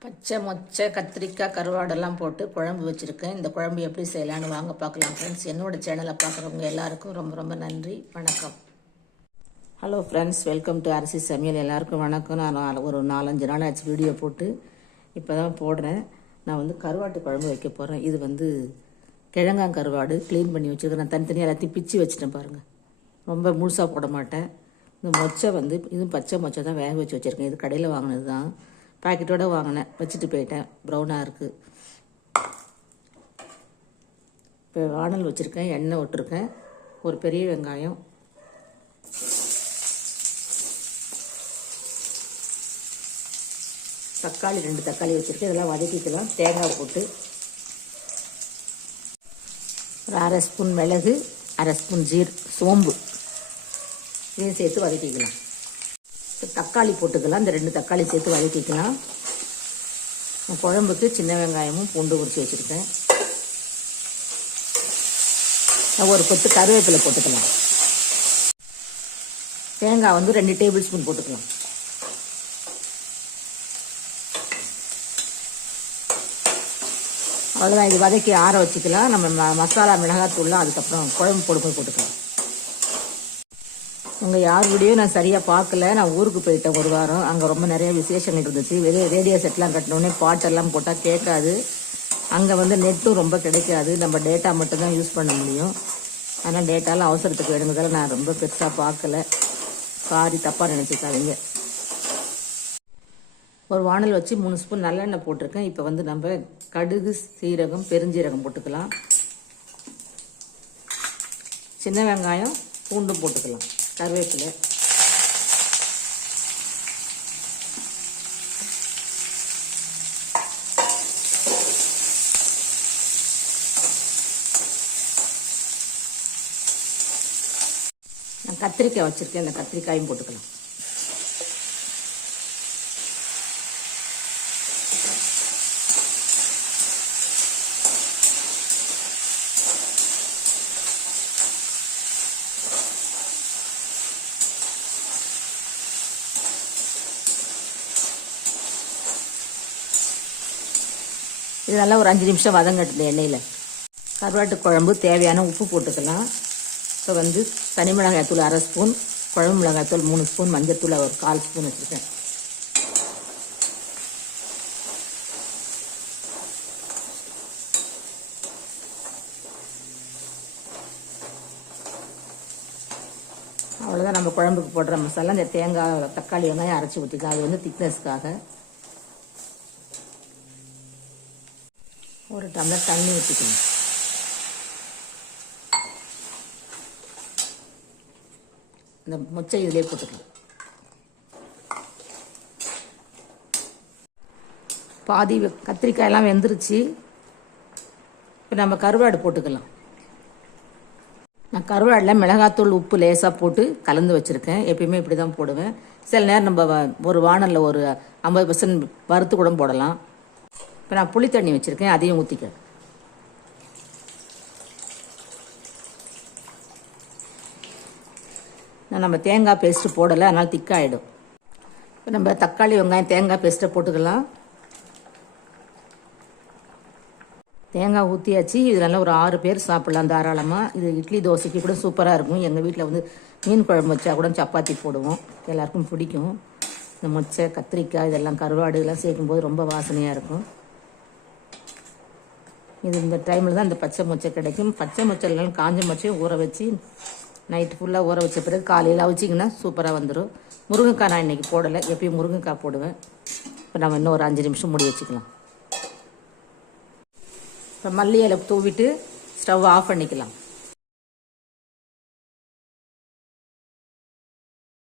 பச்சை மொச்சை கத்திரிக்காய் கருவாடெல்லாம் போட்டு குழம்பு வச்சுருக்கேன். இந்த குழம்பு எப்படி செய்யலான்னு வாங்க பார்க்கலாம் ஃப்ரெண்ட்ஸ் என்னோட சேனலை பார்க்குறவங்க எல்லாருக்கும் ரொம்ப ரொம்ப நன்றி. வணக்கம். ஹலோ ஃப்ரெண்ட்ஸ் வெல்கம் டு அரிசி சமையல் எல்லாருக்கும் வணக்கம். நான் நாலு- ஒரு நாலஞ்சு நாள் ஆச்சு வீடியோ போட்டு. இப்போ தான் போடுறேன். நான் வந்து கருவாட்டு குழம்பு வைக்க போகிறேன் இது வந்து கிழங்காங் கருவாடு க்ளீன் பண்ணி வச்சுருக்கேன். நான் தனித்தனியாக எல்லாத்தையும் பிச்சு வச்சுட்டேன் பாருங்கள் ரொம்ப முழுசாக போட மாட்டேன். இந்த மொச்சை வந்து இதுவும் பச்சை மொச்சை தான் வேக வச்சு வச்சுருக்கேன். இது கடையில் வாங்கினது தான் பாக்கெட்டோடு வாங்கினேன். வச்சுட்டு போயிட்டேன். ப்ரௌனாக இருக்குது இப்போ வானல் வச்சுருக்கேன். எண்ணெய் விட்டுருக்கேன். ஒரு பெரிய வெங்காயம். தக்காளி ரெண்டு தக்காளி வச்சுருக்கேன். இதெல்லாம் வதக்கிக்கலாம். தேங்காய் போட்டு. ஒரு அரை ஸ்பூன் மிளகு அரை ஸ்பூன் ஜீர் சோம்பு. இதையும் சேர்த்து வதக்கிக்கலாம். தக்காளி போட்டுக்கலாம். இந்த ரெண்டு தக்காளி சேர்த்து வதக்கிக்கலாம். குழம்புக்கு சின்ன வெங்காயமும் பூண்டு உரிச்சு வச்சுருக்கேன். ஒரு கொத்து கருவேப்பிலை போட்டுக்கலாம். தேங்காய் வந்து ரெண்டு டேபிள் ஸ்பூன் போட்டுக்கலாம். அவ்வளோதான் இது வதக்கி ஆற வச்சுக்கலாம். நம்ம ம மசாலா மிளகாத்தூள்லாம் அதுக்கப்புறம் குழம்பு போடும்போது போட்டுக்கலாம். உங்கள் யார் வீடியோ நான் சரியாக பார்க்கல. நான் ஊருக்கு போயிட்டேன் ஒரு வாரம். அங்கே ரொம்ப நிறைய விசேஷங்கள் இருந்துச்சு. வெளியே ரேடியோ செட்லாம் கட்டினோடனே பாட்டெல்லாம் போட்டால் கேட்காது. அங்கே வந்து நெட்டும் ரொம்ப கிடைக்காது. நம்ம டேட்டா மட்டும்தான் யூஸ் பண்ண முடியும். ஆனால் டேட்டாலாம் அவசரத்துக்கு வேணுங்கிறதால நான் ரொம்ப பெருசாக பார்க்கல. சாரி தப்பாக நினச்சிக்காதீங்க. ஒரு வானல் வச்சு மூணு ஸ்பூன் நல்லெண்ணெய் போட்டிருக்கேன். இப்போ வந்து நம்ம கடுகு சீரகம் பெருஞ்சீரகம் போட்டுக்கலாம். சின்ன வெங்காயம் பூண்டும் போட்டுக்கலாம். கருவேப்பிலை. நான் கத்திரிக்காய் வச்சுருக்கேன். இந்த கத்திரிக்காயும் போட்டுக்கலாம். இது நல்லா ஒரு அஞ்சு நிமிஷம் வதங்கட்டுது எண்ணெயில். கருவாட்டு குழம்பு தேவையான உப்பு போட்டுக்கலாம். இப்போ வந்து தனி மிளகாய் தூள் அரை ஸ்பூன் குழம்பு மிளகாய் தூள் மூணு ஸ்பூன் மஞ்சள் தூள் ஒரு கால் ஸ்பூன் வச்சுருக்கேன். அவ்வளோதான் நம்ம குழம்புக்கு போடுற மசாலா. இந்த தேங்காய் தக்காளி வெங்காயம் அரைச்சி ஊற்றிக்கலாம் அது வந்து திக்னஸ்க்காக ஒரு டம்ளர் தண்ணி ஊற்றிக்கணும் இந்த முச்சை இதிலே போட்டுக்கலாம். பாதி கத்திரிக்காயெல்லாம் வெந்துருச்சு. இப்போ நம்ம கருவாடு போட்டுக்கலாம். நான் கருவாடில் மிளகாத்தூள் உப்பு லேசாக போட்டு கலந்து வச்சுருக்கேன். எப்பயுமே இப்படி தான் போடுவேன். சில நேரம் நம்ம வ- ஒரு வானலில் ஒரு ஐம்பது பர்சன்ட் வறுத்து கூட போடலாம். இப்போ நான் புளி தண்ணி வச்சுருக்கேன் அதையும் ஊற்றிக்க நான் நம்ம தேங்காய் பேஸ்ட்டு போடலை அதனால் திக்காயிடும். இப்போ நம்ம தக்காளி வெங்காயம் தேங்காய் பேஸ்ட்டை போட்டுக்கலாம். தேங்காய் ஊற்றியாச்சு இது நல்லா ஒரு ஆறு பேர் சாப்பிட்லாம் தாராளமாக இது இட்லி தோசைக்கு கூட சூப்பராக இருக்கும். எங்கள் வீட்டில் வந்து மீன் குழம்பு வச்சா கூட சப்பாத்தி போடுவோம். எல்லாருக்கும் பிடிக்கும். இந்த மொச்சை கத்திரிக்காய் இதெல்லாம் கருவாடு இதெல்லாம் சேர்க்கும்போது ரொம்ப வாசனையாக இருக்கும். இது இந்த டைமில் தான் இந்த பச்சை மொச்சை கிடைக்கும். பச்சை மொச்சை இல்லைனாலும் காஞ்ச மொச்சையும் ஊற வச்சு நைட்டு ஃபுல்லாக ஊற வச்ச பிறகு காலையில் அவிச்சிங்கன்னா சூப்பராக வந்துடும் முருங்கைக்காய் நான் இன்றைக்கி போடலை. எப்பயும் முருங்கைக்காய் போடுவேன். இப்போ நம்ம இன்னும் ஒரு அஞ்சு நிமிஷம் மூடி வச்சுக்கலாம். இப்போ மல்லி இலை தூவிட்டு ஸ்டவ் ஆஃப் பண்ணிக்கலாம்.